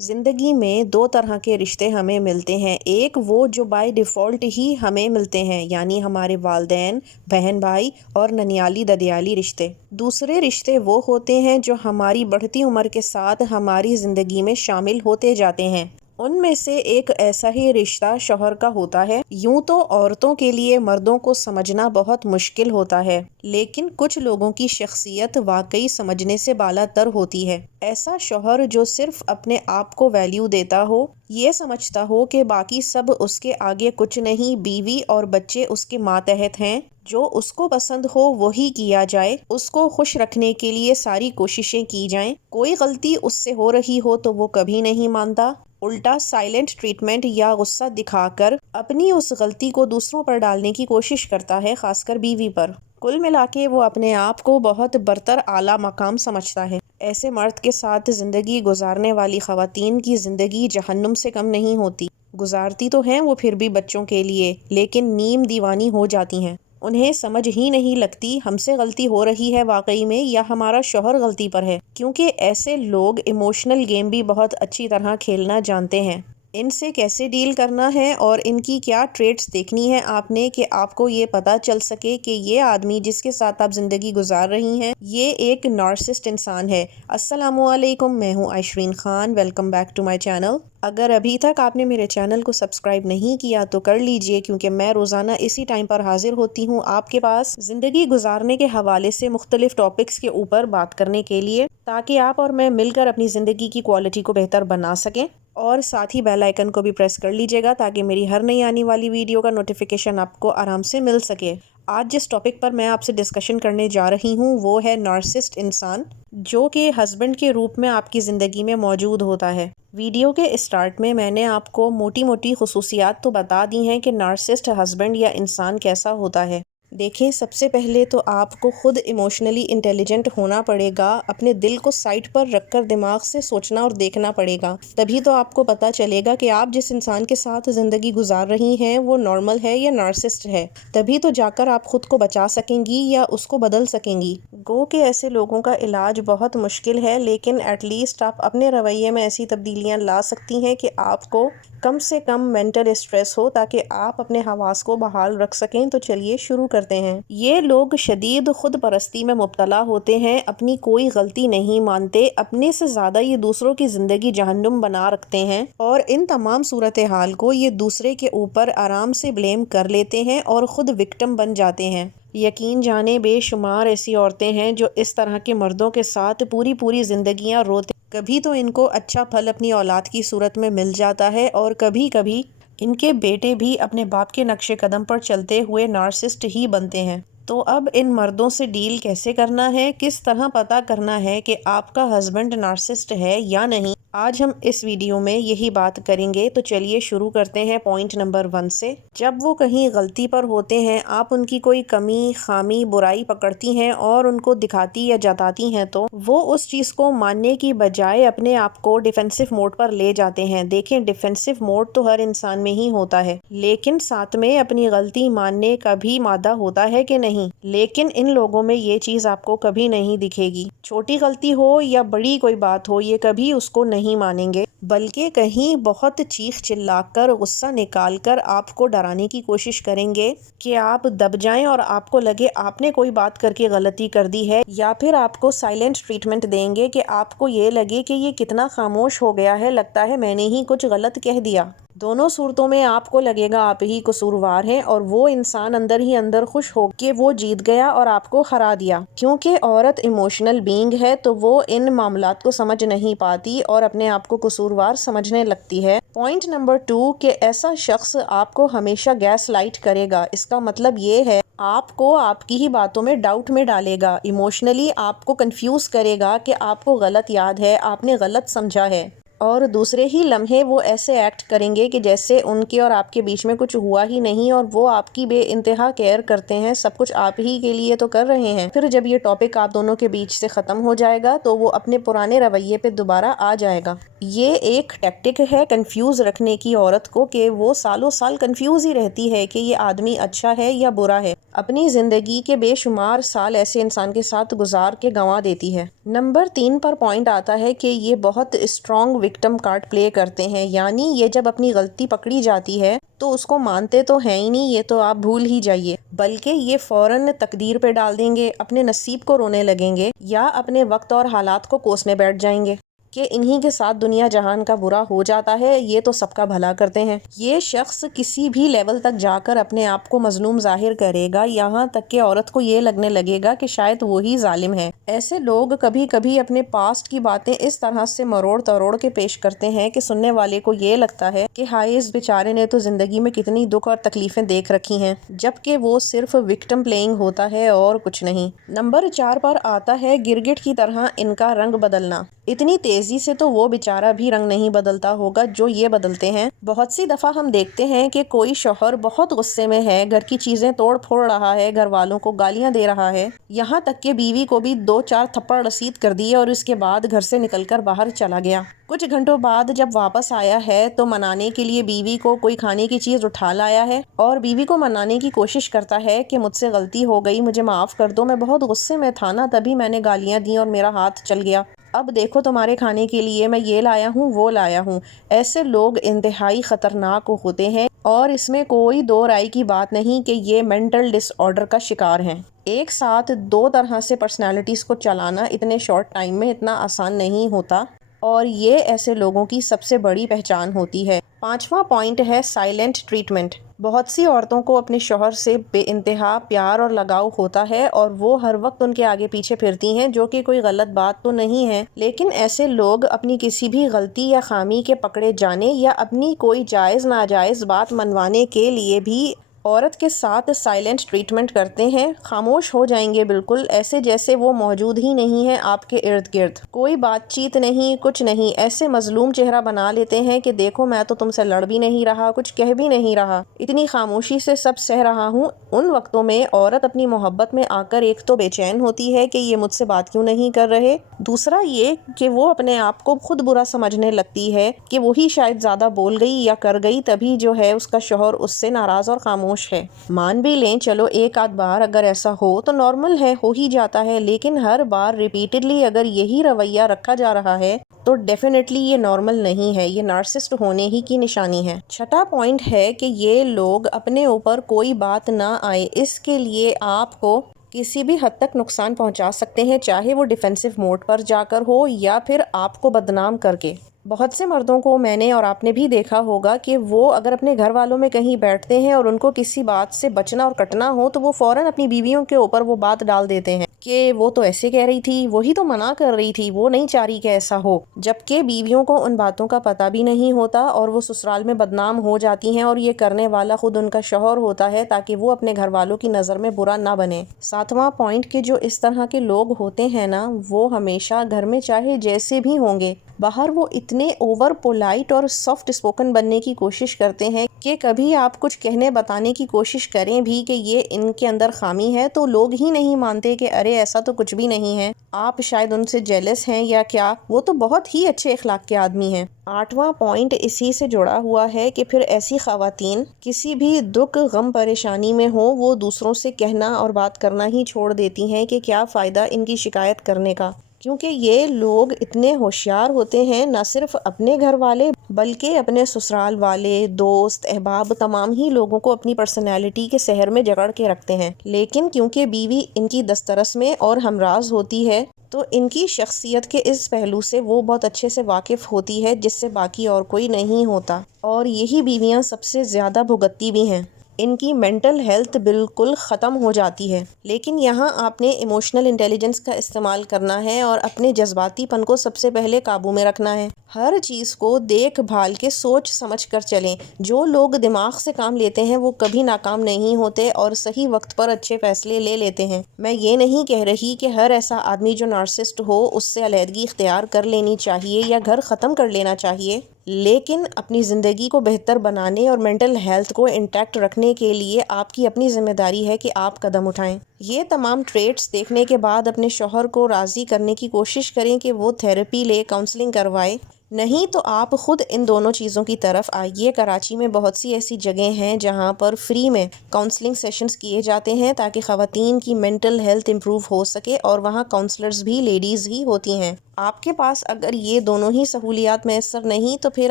زندگی میں دو طرح کے رشتے ہمیں ملتے ہیں، ایک وہ جو بائی ڈیفالٹ ہی ہمیں ملتے ہیں، یعنی ہمارے والدین، بہن بھائی اور ننیالی ددیالی رشتے۔ دوسرے رشتے وہ ہوتے ہیں جو ہماری بڑھتی عمر کے ساتھ ہماری زندگی میں شامل ہوتے جاتے ہیں۔ ان میں سے ایک ایسا ہی رشتہ شوہر کا ہوتا ہے۔ یوں تو عورتوں کے لیے مردوں کو سمجھنا بہت مشکل ہوتا ہے، لیکن کچھ لوگوں کی شخصیت واقعی سمجھنے سے بالا تر ہوتی ہے۔ ایسا شوہر جو صرف اپنے آپ کو ویلیو دیتا ہو، یہ سمجھتا ہو کہ باقی سب اس کے آگے کچھ نہیں، بیوی اور بچے اس کے ماتحت ہیں، جو اس کو پسند ہو وہی کیا جائے، اس کو خوش رکھنے کے لیے ساری کوششیں کی جائیں، کوئی غلطی اس سے ہو رہی ہو تو وہ کبھی نہیں مانتا، الٹا سائلنٹ ٹریٹمنٹ یا غصہ دکھا کر اپنی اس غلطی کو دوسروں پر ڈالنے کی کوشش کرتا ہے، خاص کر بیوی پر۔ کل ملا کے وہ اپنے آپ کو بہت برتر اعلیٰ مقام سمجھتا ہے۔ ایسے مرد کے ساتھ زندگی گزارنے والی خواتین کی زندگی جہنم سے کم نہیں ہوتی۔ گزارتی تو ہیں وہ پھر بھی بچوں کے لیے، لیکن نیم دیوانی ہو جاتی ہیں۔ انہیں سمجھ ہی نہیں لگتی ہم سے غلطی ہو رہی ہے واقعی میں یا ہمارا شوہر غلطی پر ہے، کیونکہ ایسے لوگ ایموشنل گیم بھی بہت اچھی طرح کھیلنا جانتے ہیں۔ ان سے کیسے ڈیل کرنا ہے اور ان کی کیا ٹریٹس دیکھنی ہے آپ نے کہ آپ کو یہ پتہ چل سکے کہ یہ آدمی جس کے ساتھ آپ زندگی گزار رہی ہیں یہ ایک نارسسٹ انسان ہے۔ السلام علیکم، میں ہوں Ishrin Khan, welcome back to my channel. اگر ابھی تک آپ نے میرے چینل کو سبسکرائب نہیں کیا تو کر لیجئے، کیونکہ میں روزانہ اسی ٹائم پر حاضر ہوتی ہوں آپ کے پاس زندگی گزارنے کے حوالے سے مختلف ٹاپکس کے اوپر بات کرنے کے لیے، تاکہ آپ اور میں مل کر اپنی زندگی کی کوالٹی کو بہتر بنا سکیں۔ اور ساتھ ہی بیل آئیکن کو بھی پریس کر لیجئے گا تاکہ میری ہر نئی آنے والی ویڈیو کا نوٹیفیکیشن آپ کو آرام سے مل سکے۔ آج جس ٹاپک پر میں آپ سے ڈسکشن کرنے جا رہی ہوں وہ ہے نارسسٹ انسان، جو کہ ہسبینڈ کے روپ میں آپ کی زندگی میں موجود ہوتا ہے۔ ویڈیو کے اسٹارٹ میں نے آپ کو موٹی موٹی خصوصیات تو بتا دی ہیں کہ نارسسٹ ہسبینڈ یا انسان کیسا ہوتا ہے۔ دیکھیں، سب سے پہلے تو آپ کو خود ایموشنلی انٹیلیجنٹ ہونا پڑے گا، اپنے دل کو سائڈ پر رکھ کر دماغ سے سوچنا اور دیکھنا پڑے گا، تبھی تو آپ کو پتہ چلے گا کہ آپ جس انسان کے ساتھ زندگی گزار رہی ہیں وہ نارمل ہے یا نارسسٹ ہے، تبھی تو جا کر آپ خود کو بچا سکیں گی یا اس کو بدل سکیں گی۔ گو کہ ایسے لوگوں کا علاج بہت مشکل ہے، لیکن ایٹ لیسٹ آپ اپنے رویے میں ایسی تبدیلیاں لا سکتی ہیں کہ آپ کو کم سے کم مینٹل اسٹریس ہو، تاکہ آپ اپنے حواس کو بحال رکھ سکیں۔ تو چلیے شروع کرتے ہیں۔ یہ لوگ شدید خود پرستی میں مبتلا ہوتے ہیں، اپنی کوئی غلطی نہیں مانتے، اپنے سے زیادہ یہ دوسروں کی زندگی جہنم بنا رکھتے ہیں، اور ان تمام صورتحال کو یہ دوسرے کے اوپر آرام سے بلیم کر لیتے ہیں اور خود وکٹم بن جاتے ہیں۔ یقین جانے بے شمار ایسی عورتیں ہیں جو اس طرح کے مردوں کے ساتھ پوری زندگیاں روتے، کبھی تو ان کو اچھا پھل اپنی اولاد کی صورت میں مل جاتا ہے، اور کبھی کبھی ان کے بیٹے بھی اپنے باپ کے نقش قدم پر چلتے ہوئے نارسسٹ ہی بنتے ہیں۔ تو اب ان مردوں سے ڈیل کیسے کرنا ہے، کس طرح پتہ کرنا ہے کہ آپ کا ہسبینڈ نارسسٹ ہے یا نہیں، آج ہم اس ویڈیو میں یہی بات کریں گے۔ تو چلیے شروع کرتے ہیں پوائنٹ نمبر 1 سے۔ جب وہ کہیں غلطی پر ہوتے ہیں، آپ ان کی کوئی کمی، خامی، برائی پکڑتی ہیں اور ان کو دکھاتی یا جتاتی ہیں، تو وہ اس چیز کو ماننے کی بجائے اپنے آپ کو ڈیفینسو موڈ پر لے جاتے ہیں۔ دیکھیں، ڈیفینسو موڈ تو ہر انسان میں ہی ہوتا ہے، لیکن ساتھ میں اپنی غلطی ماننے کا بھی مادہ ہوتا ہے کہ نہیں؟ لیکن ان لوگوں میں یہ چیز آپ کو کبھی نہیں دکھے گی۔ چھوٹی غلطی ہو یا بڑی کوئی بات ہو، یہ کبھی اس کو نہیں مانیں گے، بلکہ کہیں بہت چیخ چلا کر، غصہ نکال کر آپ کو ڈرانے کی کوشش کریں گے کہ آپ دب جائیں اور آپ کو لگے آپ نے کوئی بات کر کے غلطی کر دی ہے، یا پھر آپ کو سائلنٹ ٹریٹمنٹ دیں گے کہ آپ کو یہ لگے کہ یہ کتنا خاموش ہو گیا ہے، لگتا ہے میں نے ہی کچھ غلط کہہ دیا۔ دونوں صورتوں میں آپ کو لگے گا آپ ہی قصوروار ہیں، اور وہ انسان اندر ہی اندر خوش ہو کہ وہ جیت گیا اور آپ کو ہرا دیا۔ کیونکہ عورت ایموشنل بینگ ہے تو وہ ان معاملات کو سمجھ نہیں پاتی اور اپنے آپ کو قصوروار سمجھنے لگتی ہے۔ پوائنٹ نمبر 2 کہ ایسا شخص آپ کو ہمیشہ گیس لائٹ کرے گا۔ اس کا مطلب یہ ہے آپ کو آپ کی ہی باتوں میں ڈاؤٹ میں ڈالے گا، ایموشنلی آپ کو کنفیوز کرے گا کہ آپ کو غلط یاد ہے، آپ نے غلط سمجھا ہے، اور دوسرے ہی لمحے وہ ایسے ایکٹ کریں گے کہ جیسے ان کے اور آپ کے بیچ میں کچھ ہوا ہی نہیں، اور وہ آپ کی بے انتہا کیئر کرتے ہیں، سب کچھ آپ ہی کے لیے تو کر رہے ہیں۔ پھر جب یہ ٹاپک آپ دونوں کے بیچ سے ختم ہو جائے گا تو وہ اپنے پرانے رویے پہ دوبارہ آ جائے گا۔ یہ ایک ٹیکٹک ہے کنفیوز رکھنے کی عورت کو، کہ وہ سالوں سال کنفیوز ہی رہتی ہے کہ یہ آدمی اچھا ہے یا برا ہے۔ اپنی زندگی کے بے شمار سال ایسے انسان کے ساتھ گزار کے گنوا دیتی ہے۔ نمبر 3 پر پوائنٹ آتا ہے کہ یہ بہت اسٹرانگ وکٹم کارڈ پلے کرتے ہیں، یعنی یہ جب اپنی غلطی پکڑی جاتی ہے تو اس کو مانتے تو ہیں ہی نہیں، یہ تو آپ بھول ہی جائیے، بلکہ یہ فوراً تقدیر پہ ڈال دیں گے، اپنے نصیب کو رونے لگیں گے یا اپنے وقت اور حالات کو کوسنے بیٹھ جائیں گے کہ انہی کے ساتھ دنیا جہان کا برا ہو جاتا ہے، یہ تو سب کا بھلا کرتے ہیں۔ یہ شخص کسی بھی لیول تک جا کر اپنے آپ کو مظلوم ظاہر کرے گا، یہاں تک کہ عورت کو یہ لگنے لگے گا کہ شاید وہی ظالم ہے۔ ایسے لوگ کبھی کبھی اپنے پاسٹ کی باتیں اس طرح سے مروڑ تروڑ کے پیش کرتے ہیں کہ سننے والے کو یہ لگتا ہے کہ ہائے اس بیچارے نے تو زندگی میں کتنی دکھ اور تکلیفیں دیکھ رکھی ہیں، جبکہ وہ صرف وکٹم پلینگ ہوتا ہے اور کچھ نہیں۔ نمبر 4 پر آتا ہے گرگٹ کی طرح ان کا رنگ بدلنا۔ اتنی تیزی سے تو وہ بیچارہ بھی رنگ نہیں بدلتا ہوگا جو یہ بدلتے ہیں۔ بہت سی دفعہ ہم دیکھتے ہیں کہ کوئی شوہر بہت غصے میں ہے، گھر کی چیزیں توڑ پھوڑ رہا ہے، گھر والوں کو گالیاں دے رہا ہے، یہاں تک کہ بیوی کو بھی 2-4 تھپڑ رسید کر دیے اور اس کے بعد گھر سے نکل کر باہر چلا گیا۔ کچھ گھنٹوں بعد جب واپس آیا ہے تو منانے کے لیے بیوی کو کوئی کھانے کی چیز اٹھا لایا ہے اور بیوی کو منانے کی کوشش کرتا ہے کہ مجھ سے غلطی ہو گئی، مجھے معاف کر دو، میں بہت غصے میں تھا نا، تبھی میں نے گالیاں دیں اور میرا ہاتھ چل گیا، اب دیکھو تمہارے کھانے کے لیے میں یہ لایا ہوں وہ لایا ہوں۔ ایسے لوگ انتہائی خطرناک ہوتے ہیں اور اس میں کوئی دو رائے کی بات نہیں کہ یہ مینٹل ڈس آرڈر کا شکار ہیں۔ ایک ساتھ 2 طرح سے پرسنالٹیز کو چلانا اتنے شارٹ ٹائم میں اتنا آسان نہیں ہوتا اور یہ ایسے لوگوں کی سب سے بڑی پہچان ہوتی ہے۔ 5واں پوائنٹ ہے سائلنٹ ٹریٹمنٹ۔ بہت سی عورتوں کو اپنے شوہر سے بے انتہا پیار اور لگاؤ ہوتا ہے اور وہ ہر وقت ان کے آگے پیچھے پھرتی ہیں، جو کہ کوئی غلط بات تو نہیں ہے، لیکن ایسے لوگ اپنی کسی بھی غلطی یا خامی کے پکڑے جانے یا اپنی کوئی جائز ناجائز بات منوانے کے لیے بھی عورت کے ساتھ سائلنٹ ٹریٹمنٹ کرتے ہیں، خاموش ہو جائیں گے بالکل، ایسے جیسے وہ موجود ہی نہیں ہیں آپ کے ارد گرد، کوئی بات چیت نہیں، کچھ نہیں، ایسے مظلوم چہرہ بنا لیتے ہیں کہ دیکھو میں تو تم سے لڑ بھی نہیں رہا، کچھ کہہ بھی نہیں رہا، اتنی خاموشی سے سب سہ رہا ہوں۔ ان وقتوں میں عورت اپنی محبت میں آ کر ایک تو بے چین ہوتی ہے کہ یہ مجھ سے بات کیوں نہیں کر رہے، دوسرا یہ کہ وہ اپنے آپ کو خود برا سمجھنے لگتی ہے کہ وہی شاید زیادہ بول گئی یا کر گئی، تبھی جو ہے اس کا شوہر اس سے ناراض اور خاموش ہے۔ مان بھی لیں چلو ایک آدھ بار اگر ایسا ہو تو نارمل ہے، ہو ہی جاتا ہے، لیکن ہر بار ریپیٹڈلی اگر یہی رویہ رکھا جا رہا ہے تو ڈیفینیٹلی یہ نارمل نہیں ہے، یہ نارسسٹ ہونے ہی کی نشانی ہے۔ 6واں پوائنٹ ہے کہ یہ لوگ اپنے اوپر کوئی بات نہ آئے اس کے لیے آپ کو کسی بھی حد تک نقصان پہنچا سکتے ہیں، چاہے وہ ڈیفینسو موڈ پر جا کر ہو یا پھر آپ کو بدنام کر کے۔ بہت سے مردوں کو میں نے اور آپ نے بھی دیکھا ہوگا کہ وہ اگر اپنے گھر والوں میں کہیں بیٹھتے ہیں اور ان کو کسی بات سے بچنا اور کٹنا ہو تو وہ فوراً اپنی بیویوں کے اوپر وہ بات ڈال دیتے ہیں کہ وہ تو ایسے کہہ رہی تھی، وہی تو منع کر رہی تھی، وہ نہیں چاہ رہی کہ ایسا ہو، جبکہ بیویوں کو ان باتوں کا پتہ بھی نہیں ہوتا اور وہ سسرال میں بدنام ہو جاتی ہیں اور یہ کرنے والا خود ان کا شوہر ہوتا ہے تاکہ وہ اپنے گھر والوں کی نظر میں برا نہ بنے۔ 7واں پوائنٹ کہ جو اس طرح کے لوگ ہوتے ہیں نا، وہ ہمیشہ گھر میں چاہے جیسے بھی ہوں گے، باہر وہ اتنے اوور پولائٹ اور سافٹ اسپوکن بننے کی کوشش کرتے ہیں کہ کبھی آپ کچھ کہنے بتانے کی کوشش کریں بھی کہ یہ ان کے اندر خامی ہے تو لوگ ہی نہیں مانتے کہ ارے ایسا تو کچھ بھی نہیں ہے، آپ شاید ان سے جیلس ہیں یا کیا، وہ تو بہت ہی اچھے اخلاق کے آدمی ہیں۔ 8واں پوائنٹ اسی سے جڑا ہوا ہے کہ پھر ایسی خواتین کسی بھی دکھ غم پریشانی میں ہو وہ دوسروں سے کہنا اور بات کرنا ہی چھوڑ دیتی ہیں کہ کیا فائدہ ان کی شکایت کرنے کا، کیونکہ یہ لوگ اتنے ہوشیار ہوتے ہیں، نہ صرف اپنے گھر والے بلکہ اپنے سسرال والے، دوست، احباب، تمام ہی لوگوں کو اپنی پرسنالٹی کے سحر میں جکڑ کے رکھتے ہیں، لیکن کیونکہ بیوی ان کی دسترس میں اور ہمراز ہوتی ہے تو ان کی شخصیت کے اس پہلو سے وہ بہت اچھے سے واقف ہوتی ہے جس سے باقی اور کوئی نہیں ہوتا، اور یہی بیویاں سب سے زیادہ بھگتتی بھی ہیں، ان کی مینٹل ہیلتھ بالکل ختم ہو جاتی ہے۔ لیکن یہاں آپ نے ایموشنل انٹیلیجنس کا استعمال کرنا ہے اور اپنے جذباتی پن کو سب سے پہلے قابو میں رکھنا ہے، ہر چیز کو دیکھ بھال کے سوچ سمجھ کر چلیں، جو لوگ دماغ سے کام لیتے ہیں وہ کبھی ناکام نہیں ہوتے اور صحیح وقت پر اچھے فیصلے لے لیتے ہیں۔ میں یہ نہیں کہہ رہی کہ ہر ایسا آدمی جو نارسسٹ ہو اس سے علیحدگی اختیار کر لینی چاہیے یا گھر ختم کر لینا چاہیے، لیکن اپنی زندگی کو بہتر بنانے اور مینٹل ہیلتھ کو انٹیکٹ رکھنے کے لیے آپ کی اپنی ذمہ داری ہے کہ آپ قدم اٹھائیں۔ یہ تمام ٹریٹس دیکھنے کے بعد اپنے شوہر کو راضی کرنے کی کوشش کریں کہ وہ تھیراپی لے، کاؤنسلنگ کروائے، نہیں تو آپ خود ان دونوں چیزوں کی طرف آئیے۔ کراچی میں بہت سی ایسی جگہیں ہیں جہاں پر فری میں کاؤنسلنگ سیشنز کیے جاتے ہیں تاکہ خواتین کی مینٹل ہیلتھ امپروو ہو سکے، اور وہاں کاؤنسلرز بھی لیڈیز ہی ہوتی ہیں۔ آپ کے پاس اگر یہ دونوں ہی سہولیات میسر نہیں تو پھر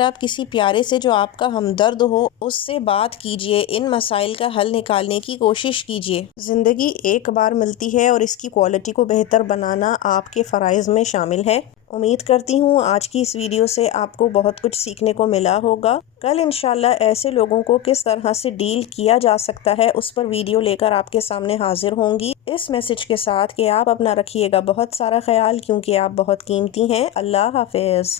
آپ کسی پیارے سے جو آپ کا ہمدرد ہو اس سے بات کیجئے، ان مسائل کا حل نکالنے کی کوشش کیجئے۔ زندگی ایک بار ملتی ہے اور اس کی کوالٹی کو بہتر بنانا آپ کے فرائض میں شامل ہے۔ امید کرتی ہوں آج کی اس ویڈیو سے آپ کو بہت کچھ سیکھنے کو ملا ہوگا۔ کل انشاءاللہ ایسے لوگوں کو کس طرح سے ڈیل کیا جا سکتا ہے اس پر ویڈیو لے کر آپ کے سامنے حاضر ہوں گی، اس میسج کے ساتھ کہ آپ اپنا رکھیے گا بہت سارا خیال، کیونکہ آپ بہت قیمتی ہیں۔ اللہ حافظ۔